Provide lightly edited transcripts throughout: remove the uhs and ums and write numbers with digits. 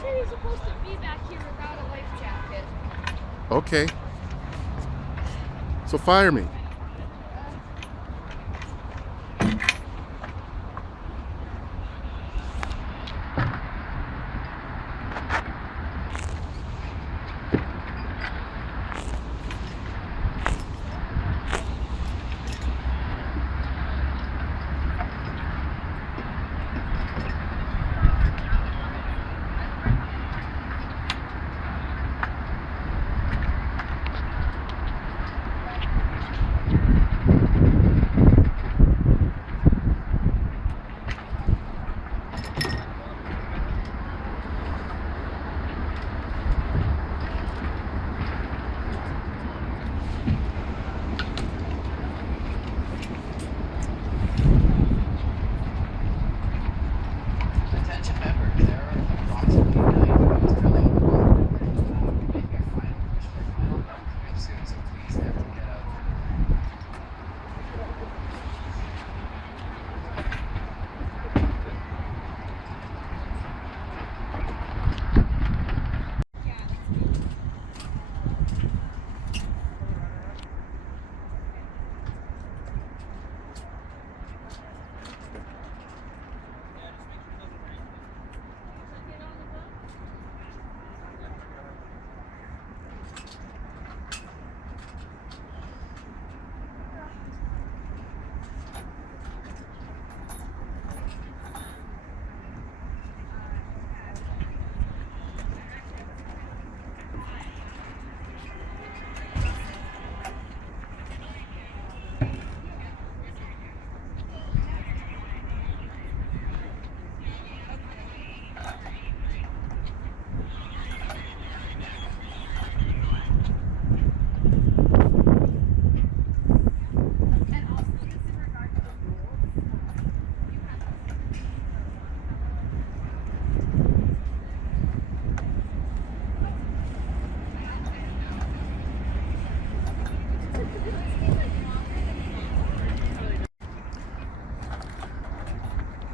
sure you're supposed to be back here without a life jacket. Okay. So fire me. Attention members, there are approximately 9 boats coming along. We may be final push for final boat coming soon, so please everyone get out there.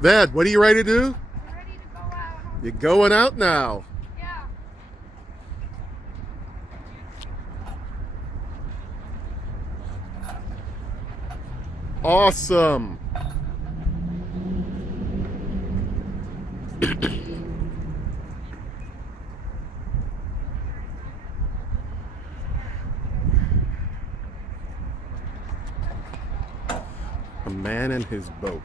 Ved, what are you ready to do? I'm ready to go out. You're going out now. Yeah. Awesome. A man and his boat.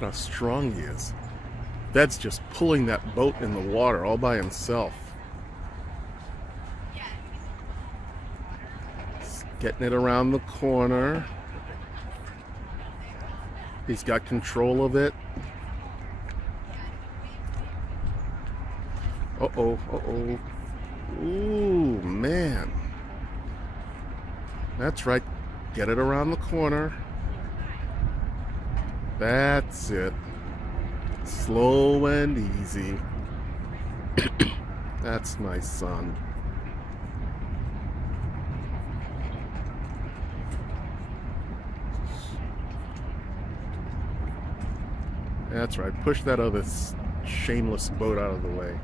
Look how strong he is. Ved's just pulling that boat in the water all by himself. He's getting it around the corner. He's got control of it. Uh-oh, uh-oh. Ooh, man. That's right. Get it around the corner. That's it. Slow and easy. That's my son. That's right. Push that other shameless boat out of the way.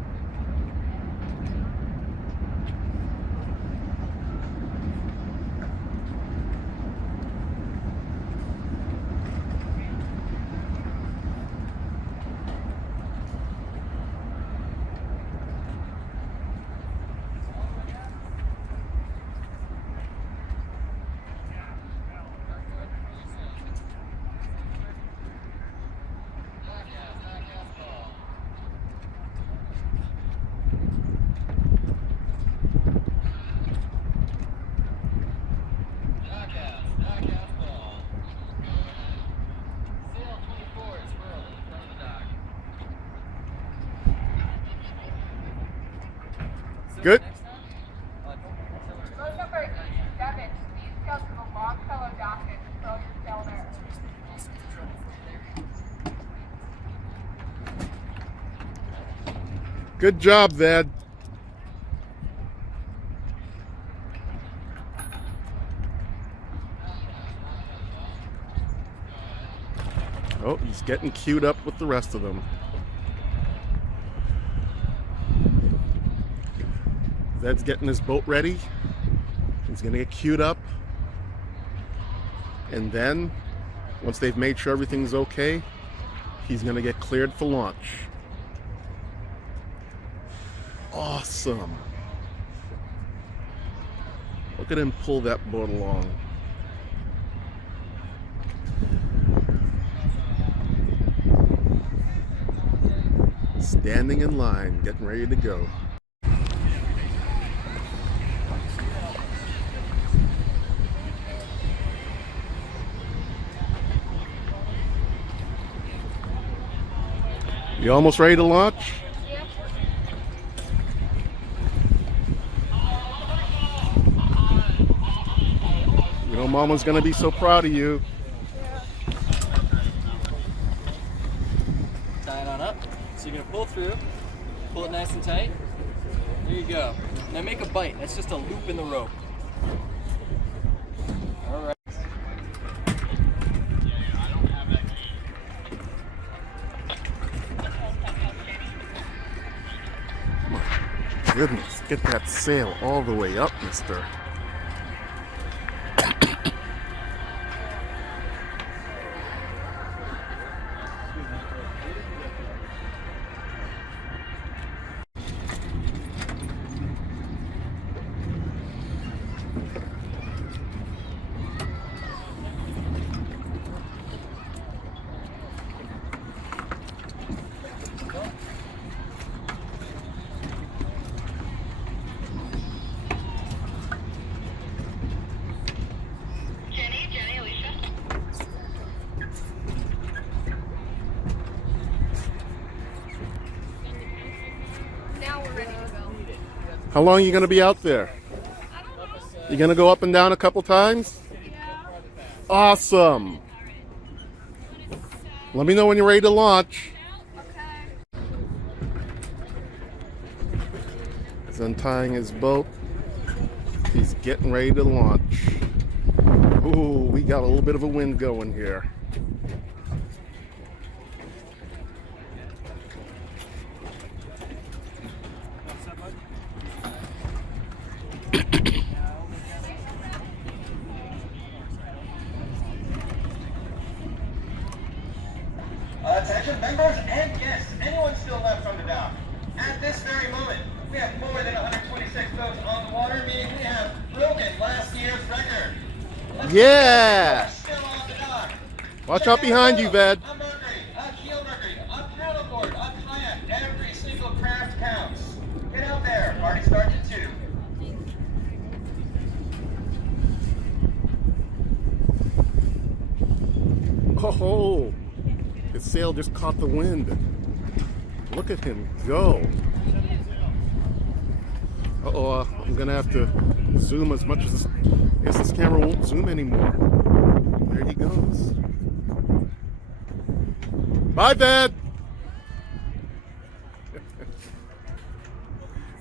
Good job, Ved. Oh, he's getting queued up with the rest of them. Ved's getting his boat ready. He's gonna get queued up. And then, once they've made sure everything's okay, he's gonna get cleared for launch. Awesome. Look at him pull that boat along. Standing in line, getting ready to go. You almost ready to launch? Yep. You know Mama's gonna be so proud of you. Tie it on up. So you're gonna pull through, pull it nice and tight. There you go. Now make a bite. That's just a loop in the rope. All right. Goodness, get that sail all the way up, mister. Now we're ready to go. How long are you gonna be out there? I don't know. You gonna go up and down a couple times? Yeah. Awesome. Let me know when you're ready to launch. Okay. He's untying his boat. He's getting ready to launch. Ooh, we got a little bit of a wind going here. Attention members and guests, anyone still left on the dock. At this very moment, we have more than 126 boats on the water, meaning we have broken last year's record. Yeah! Still on the dock. Watch Check out behind you, Ved. A Mercury, a keel Mercury, a paddleboard, a kayak, every single craft counts. Get out there, party starts at 2. Oh, his sail just caught the wind. Look at him go. Uh-oh, I'm gonna have to zoom as much as I guess this camera won't zoom anymore. There he goes. Bye, Ved.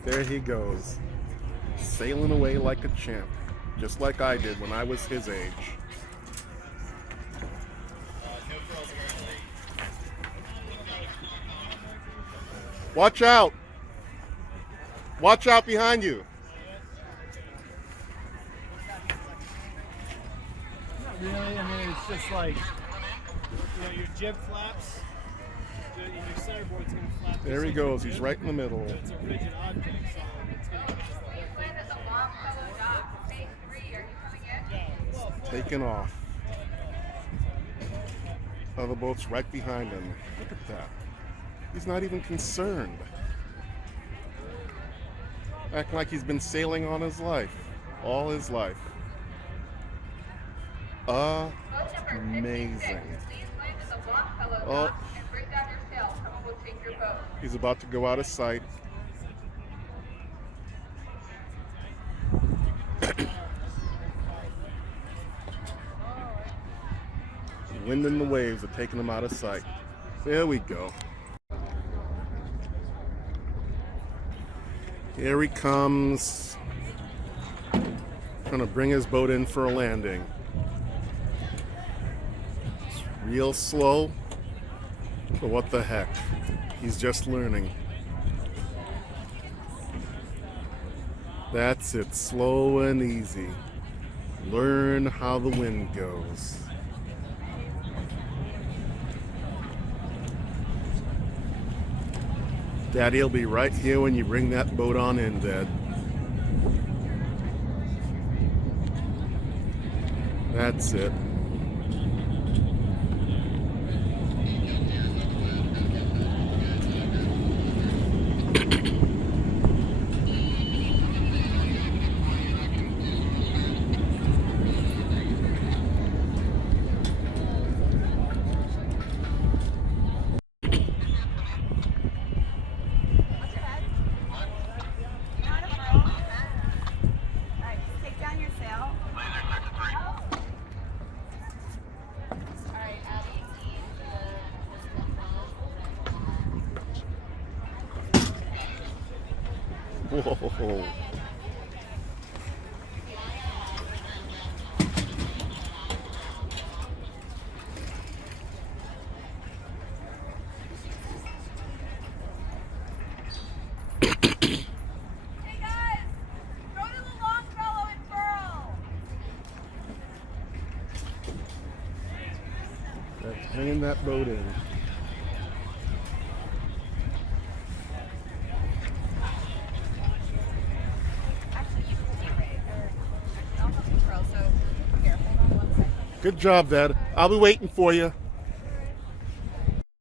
There he goes, sailing away like a champ, just like I did when I was his age. Watch out! Watch out behind you! Not really. I mean, it's just like, your jib flaps, and your centerboard's going to flap. There he goes. He's right in the middle. It's a rigid object, so it's going to just the whole thing. Land at the Longfellow Dock, phase 3. Are you coming in? Taking off. Other boats right behind him. Look at that. He's not even concerned. Acting like he's been sailing on his life. All his life. Amazing. Please land at the Longfellow Oh, Dock and bring down your sail. Someone will take your boat. he's about to go out of sight. The wind and the waves are taking him out of sight. There we go. Here he comes. Trying to bring his boat in for a landing. It's real slow, but what the heck? He's just learning. That's it, slow and easy. Learn how the wind goes. Daddy'll be right here when you bring that boat on in, Dad. That's it. Take down your sail. Whoa. Hey guys, throw to the long fellow and furl. That's hanging that boat in. Actually, you can take it, or I'll help you furl. So here, hold on one second. Good job, Dad. I'll be waiting for you.